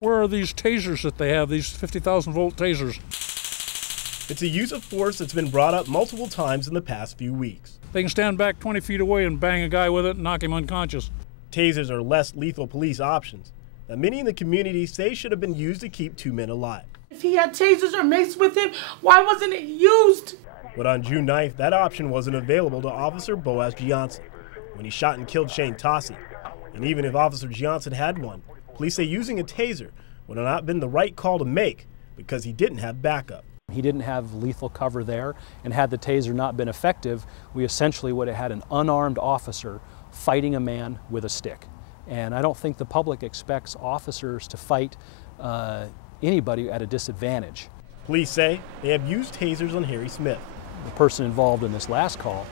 Where are these tasers that they have, these 50,000 volt tasers? It's a use of force that's been brought up multiple times in the past few weeks. They can stand back 20 feet away and bang a guy with it and knock him unconscious. Tasers are less lethal police options that many in the community say should have been used to keep two men alive. If he had tasers or mace with him, why wasn't it used? But on June 9th, that option wasn't available to Officer Boaz Johnson when he shot and killed Shane Tossie. And even if Officer Johnson had one, police say using a taser would have not been the right call to make because he didn't have backup. He didn't have lethal cover there, and had the taser not been effective, we essentially would have had an unarmed officer fighting a man with a stick. And I don't think the public expects officers to fight anybody at a disadvantage. Police say they have used tasers on Harry Smith. The person involved in this last call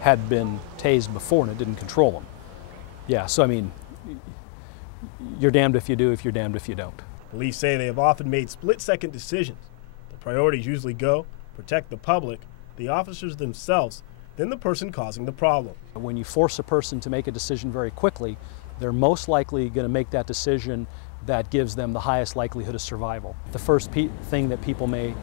had been tased before and it didn't control him. Yeah, so I mean, you're damned if you do, if you're damned if you don't. Police say they have often made split-second decisions. The priorities usually go protect the public, the officers themselves, then the person causing the problem. When you force a person to make a decision very quickly, they're most likely going to make that decision that gives them the highest likelihood of survival. The first thing that people may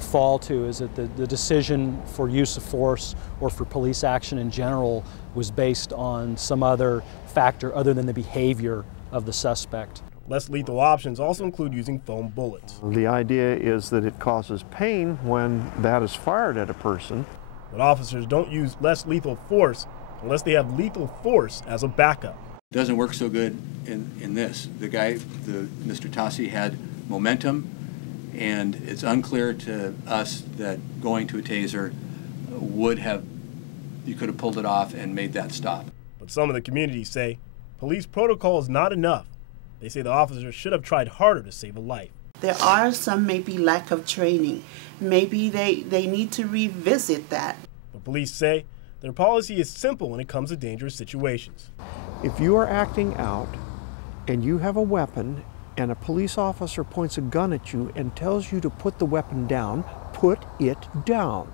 fall to is that the decision for use of force or for police action in general was based on some other factor other than the behavior of the suspect. Less lethal options also include using foam bullets. The idea is that it causes pain when that is fired at a person. But officers don't use less lethal force unless they have lethal force as a backup. Doesn't work so good in this. Mr. Tossie had momentum, and it's unclear to us that going to a taser you could have pulled it off and made that stop. But some of the community say police protocol is not enough. They say the officers should have tried harder to save a life. There are some maybe lack of training. Maybe they need to revisit that. But police say their policy is simple when it comes to dangerous situations. If you are acting out and you have a weapon and a police officer points a gun at you and tells you to put the weapon down, put it down.